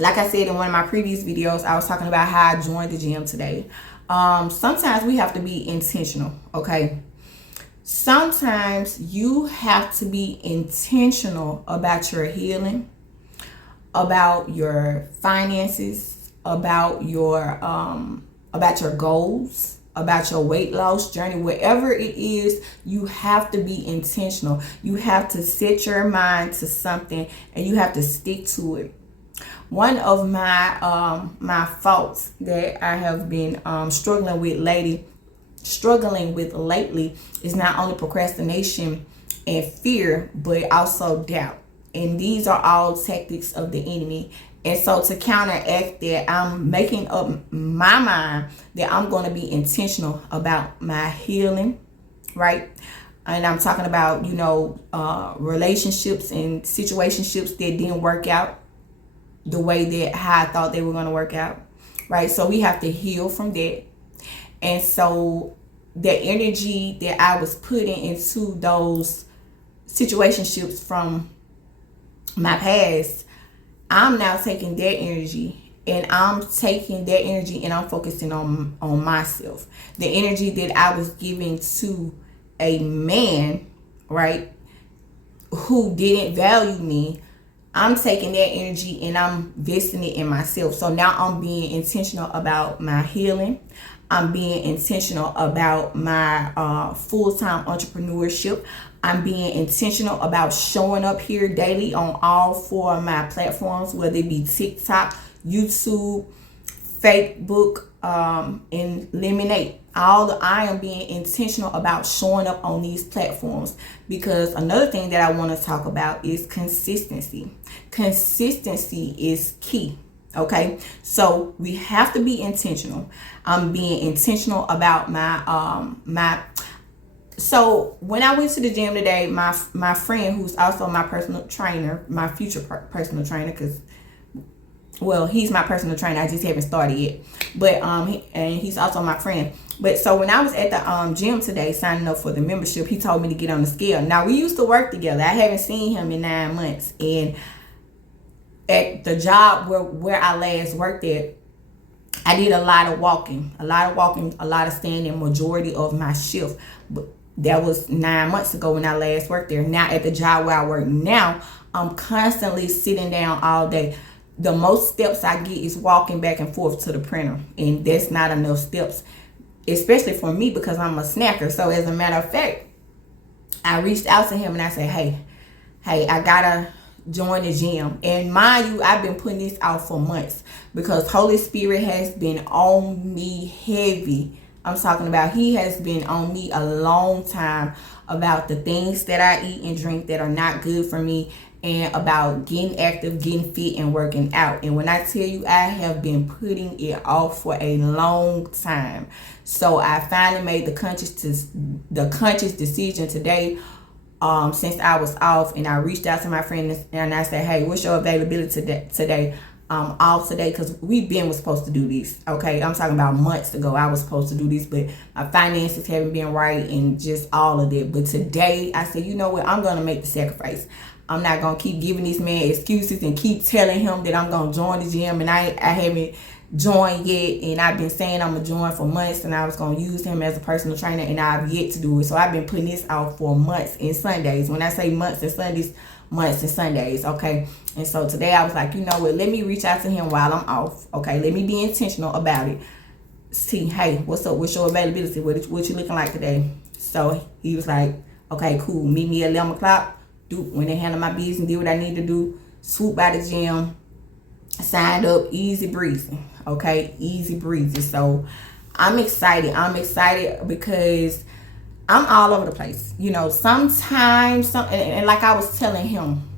Like I said in one of my previous videos, I was talking about how I joined the gym today. Sometimes we have to be intentional, okay? Sometimes you have to be intentional about your healing, about your finances, about your goals, about your weight loss journey. Wherever it is, you have to be intentional. You have to set your mind to something and you have to stick to it. One of my faults that I have been struggling with lately is not only procrastination and fear, but also doubt. And these are all tactics of the enemy. And so to counteract that, I'm making up my mind that I'm going to be intentional about my healing, right? And I'm talking about, relationships and situationships that didn't work out the way that how I thought they were going to work out, right? So we have to heal from that. And so the energy that I was putting into those situationships from my past, I'm now taking that energy and I'm focusing on myself. The energy that I was giving to a man, right, who didn't value me, I'm taking that energy and I'm investing it in myself. So now I'm being intentional about my healing. I'm being intentional about my full-time entrepreneurship. I'm being intentional about showing up here daily on all 4 of my platforms, whether it be TikTok, YouTube, Facebook, and Lemonade. I am being intentional about showing up on these platforms, because another thing that I want to talk about is consistency. Consistency is key. Okay, so we have to be intentional. I'm being intentional about my. So when I went to the gym today, my friend, who's also my personal trainer, my future personal trainer, because, well, he's my personal trainer, I just haven't started yet, but and he's also my friend. But so when I was at the gym today signing up for the membership, he told me to get on the scale. Now, we used to work together. I haven't seen him in 9 months, and at the job where I last worked at, I did a lot of walking, a lot of standing majority of my shift. But that was 9 months ago when I last worked there. Now at the job where I work now, I'm constantly sitting down all day. The most steps I get is walking back and forth to the printer, and that's not enough steps, especially for me, because I'm a snacker. So as a matter of fact, I reached out to him and I said, hey, I gotta join the gym. And mind you, I've been putting this out for months because Holy Spirit has been on me heavy. I'm talking about he has been on me a long time about the things that I eat and drink that are not good for me, and about getting active, getting fit, and working out. And when I tell you, I have been putting it off for a long time. So I finally made the conscious decision today, since I was off, and I reached out to my friend and I said, hey, what's your availability today? Off today, because was supposed to do this. Okay, I'm talking about months ago. I was supposed to do this, but my finances haven't been right and just all of that. But today I said, you know what, I'm gonna make the sacrifice. I'm not gonna keep giving this man excuses and keep telling him that I'm gonna join the gym, and I haven't joined yet. And I've been saying I'm gonna join for months, and I was gonna use him as a personal trainer, and I've yet to do it. So I've been putting this out for months and Sundays. When I say months and Sundays, months and Sundays, okay? And so today I was like, you know what, let me reach out to him while I'm off, okay? Let me be intentional about it. See, hey, what's up? What's your availability? What you looking like today? So he was like, okay, cool. Meet me at 11 o'clock. When they handle my business, do what I need to do. Swoop by the gym. Signed up, easy breezy, okay? Easy breezy. So I'm excited. I'm excited because I'm all over the place. Sometimes, and like I was telling him,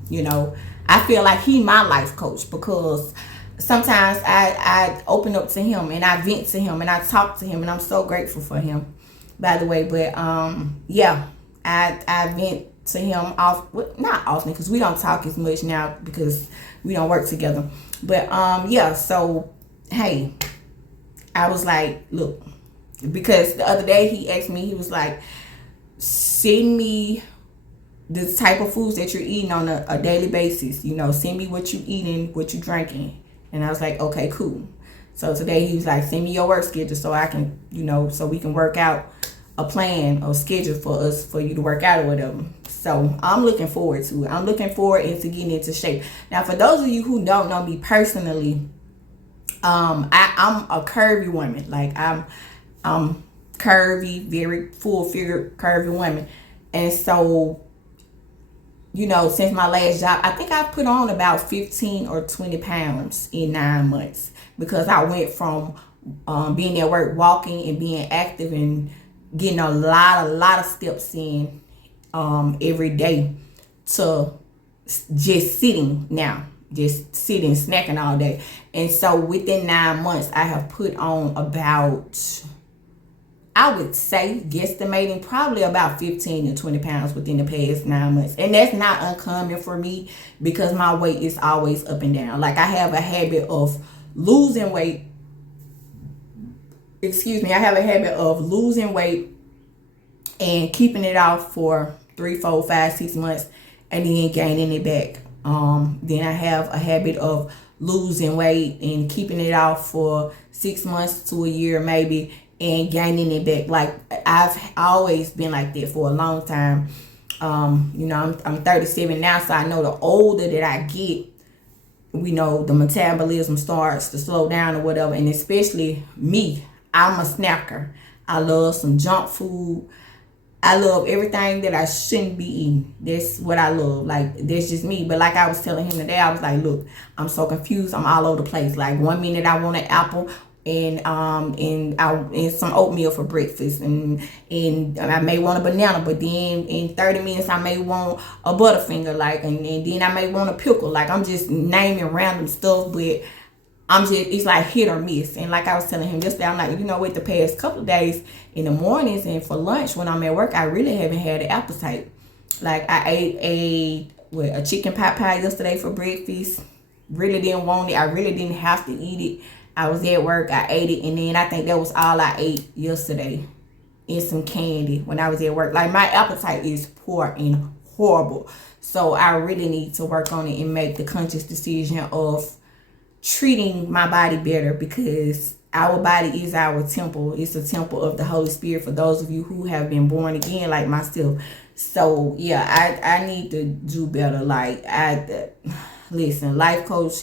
I feel like he my life coach, because sometimes I open up to him and I vent to him and I talk to him, and I'm so grateful for him, by the way. But yeah, I vent to him not often, because we don't talk as much now because we don't work together. But yeah, so hey, I was like, look, because the other day he asked me, he was like, send me the type of foods that you're eating on a daily basis. Send me what you eating, what you drinking. And I was like, okay, cool. So today he was like, send me your work schedule so I can, so we can work out a plan or schedule for you to work out or whatever. So I'm looking forward to it. I'm looking forward into getting into shape. Now, for those of you who don't know me personally, I'm a curvy woman. Like I'm curvy, very full figure curvy woman. And so, since my last job, I think I put on about 15 or 20 pounds in 9 months, because I went from being at work, walking and being active and getting a lot of steps in every day, to just sitting now, just sitting, snacking all day. And so within 9 months, I have put on about, I would say, guesstimating, probably about 15 to 20 pounds within the past 9 months. And that's not uncommon for me, because my weight is always up and down. Like, I have a habit of losing weight. I have a habit of losing weight and keeping it off for 3, 4, 5, 6 months, and then gaining it back. Then I have a habit of losing weight and keeping it off for 6 months to a year maybe, and gaining it back. Like, I've always been like that for a long time. I'm 37 now, so I know the older that I get, the metabolism starts to slow down or whatever. And especially me, I'm a snacker. I love some junk food. I love everything that I shouldn't be eating. That's what I love. Like, that's just me. But like I was telling him today, I was like, look, I'm so confused. I'm all over the place. Like, 1 minute I want an apple and some oatmeal for breakfast, and I may want a banana, but then in 30 minutes I may want a Butterfinger, like, and then I may want a pickle. Like, I'm just naming random stuff, but it's like hit or miss. And like I was telling him yesterday, I'm like, what, the past couple of days in the mornings and for lunch when I'm at work, I really haven't had an appetite. Like, I ate a chicken pot pie yesterday for breakfast. Really didn't want it. I really didn't have to eat it. I was at work, I ate it, and then I think that was all I ate yesterday, and some candy when I was at work. Like, my appetite is poor and horrible. So I really need to work on it and make the conscious decision of treating my body better, because our body is our temple. It's a temple of the Holy Spirit, for those of you who have been born again like myself. So yeah, I need to do better. Like, listen, life coach,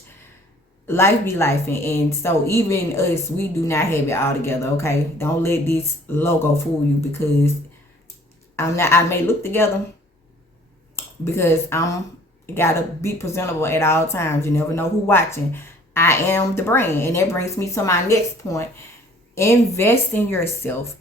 life be life, and so even us, we do not have it all together. Okay, don't let this logo fool you, because I may look together, because I'm gotta be presentable at all times. You never know who watching. I am the brand. And that brings me to my next point. Invest in yourself.